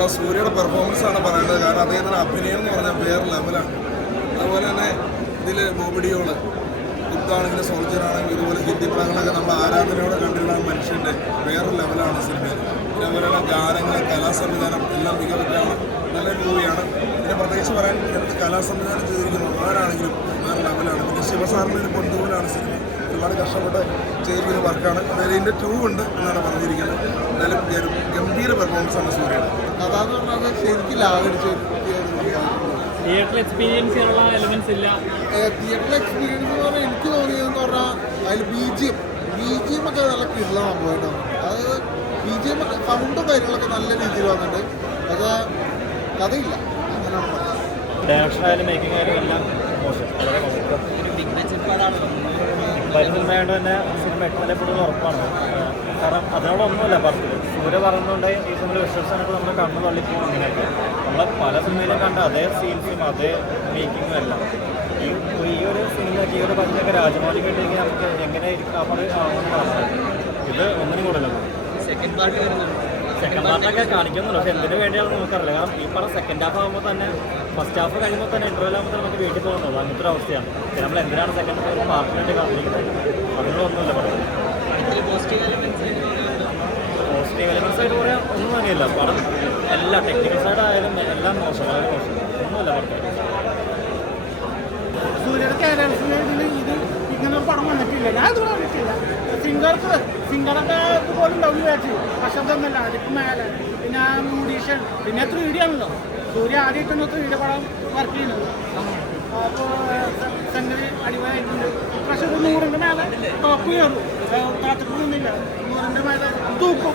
നമ്മുടെ സൂര്യയുടെ പെർഫോമൻസ് ആണ് പറയേണ്ടത്. കാരണം അദ്ദേഹത്തിന് അഭിനയം എന്ന് പറഞ്ഞാൽ വേറെ ലെവലാണ്. അതുപോലെ തന്നെ ഇതിൽ ബോബിഡിയോള് യുദ്ധാണെങ്കിലും സോൾജറാണെങ്കിലും ഇതുപോലെ ഹിന്ദി പടങ്ങളൊക്കെ നമ്മൾ ആരാധനയോടെ കണ്ടിരുന്ന മനുഷ്യൻ്റെ വേറെ ലെവലാണ് സിനിമയിൽ. ഇതേപോലെയുള്ള ഗാനങ്ങൾ, കലാസംവിധാനം എല്ലാം മികവുറ്റാണ്. നല്ലൊരു മൂവിയാണ്. പിന്നെ പ്രത്യേകിച്ച് പറയാൻ എനിക്ക് കലാസംവിധാനം ചെയ്തിരിക്കുന്നു ആരാണെങ്കിലും വേറെ ലെവലാണ്. പിന്നെ ശിവസാറിൻ്റെ ഒരു കൊണ്ടുപോലാണ് സിനിമ. ഒരുപാട് കഷ്ടപ്പെട്ട് ചെയ്തിരിക്കുന്ന വർക്കാണ്. അതായത് ഇതിൻ്റെ 2 ഉണ്ട് എന്നാണ് പറഞ്ഞിരിക്കുന്നത്. എന്നാലും ഗംഭീര പെർഫോമൻസാണ് സൂര്യയുടെ. അതാന്ന് പറഞ്ഞാൽ ശരിക്കും ലാഭിച്ചു. തിയേറ്റർ എക്സ്പീരിയൻസ് ചെയ്യാനുള്ള എലിമെന്റ്സ് ഇല്ല. തിയേറ്റർ എക്സ്പീരിയൻസ് എന്ന് പറഞ്ഞാൽ എനിക്ക് തോന്നിയതെന്ന് പറഞ്ഞാൽ അതിൽ ബി ജി എം ഒക്കെ നല്ല കിട്ടുന്ന സംഭവമായിട്ടാണ്. അത് ബി ജി എം സൗണ്ടും കാര്യങ്ങളൊക്കെ നല്ല രീതിയിൽ വന്നിട്ട് പക്ഷേ കഥയില്ല. അങ്ങനെയാണ് ഡയറക്ഷൻ ആയാലും മേക്കിംഗ് ആയാലും എല്ലാം മോശം. വരുന്നതായതുകൊണ്ട് തന്നെ സിനിമ എട്ടല്ലേ കൂടുതൽ ഉറപ്പാണ്. കാരണം അതിനോടൊന്നുമില്ല പറഞ്ഞത്. സൂര്യ പറഞ്ഞുകൊണ്ട് ഈ സിനിമ വിശ്വസിച്ചാണെങ്കിൽ നമ്മൾ കണ്ണു തള്ളിപ്പോകും. അങ്ങനെയൊക്കെ നമ്മൾ പല സിനിമയിലും കണ്ട അതേ സീൻസും അതേ മേക്കിങ്ങും എല്ലാം ഈ ഒരു സിനിമയ്ക്ക് ഈ ഒരു പറഞ്ഞൊക്കെ രാജമൗലി കിട്ടിയെങ്കിൽ നമുക്ക് എങ്ങനെ നമ്മൾ ആവുമെന്ന് പറഞ്ഞത്. ഇത് ഒന്നിനും കൂടുതലാണ്. സെക്കൻഡ് പാർട്ടൊക്കെ കാണിക്കുന്നുണ്ട്. പക്ഷെ എന്തിനു വേണ്ടിയാണെന്ന് നമുക്കറിയില്ല. കാരണം ഈ പറഞ്ഞ സെക്കൻഡ് ഹാഫ് ആകുമ്പോൾ തന്നെ ഫസ്റ്റ് ഹാഫ് കഴിയുമ്പോൾ തന്നെ ഇൻ്റർവെൽ ആകുമ്പോൾ നമുക്ക് വീട്ടിൽ പോകുന്നത് അങ്ങനത്തെ ഒരു അവസ്ഥയാണ്. നമ്മൾ എന്തിനാണ് സെക്കൻഡ് പാർട്ടിനായിട്ട് കാണിക്കുന്നത്? അതിനൊന്നുമില്ല പറയുന്നത്. പോസിറ്റീവ് എലമെൻസ് ആയിട്ട് പറയാൻ ഒന്നും തന്നെയില്ല. പടം എല്ലാ ടെക്നിക്കൽ സൈഡ് ആയാലും എല്ലാം മോശം, വളരെ മോശം. ഒന്നുമില്ല പറഞ്ഞത്. സൂര്യയുടെ കേരളത്തിൽ ഇത് ഇങ്ങനെ ഒരു പടം വന്നിട്ടില്ല. ഞാൻ ഇത് വന്നിട്ടില്ല. സിംഗറൊക്കെ ഇതുപോലെ ഉണ്ടാവും വിചാരിച്ചു. അശബ്ദമൊന്നുമല്ല, അതിക്ക് മേലെ. പിന്നെ മ്യൂഡീഷ്യൻ, പിന്നെ 3D ആണല്ലോ. സൂര്യ ആദ്യമായിട്ടൊന്ന് 3D പടം വർക്ക് ചെയ്യുന്നത്. അപ്പോൾ സംഗതി അടിപൊളിയായിട്ടുണ്ട്. പക്ഷെ 100ന്റെ മേലെ ടോപ്പ് കയറും. കാത്തിട്ട് നിന്നില്ല. 100ന്റെ മേലെ തൂക്കും.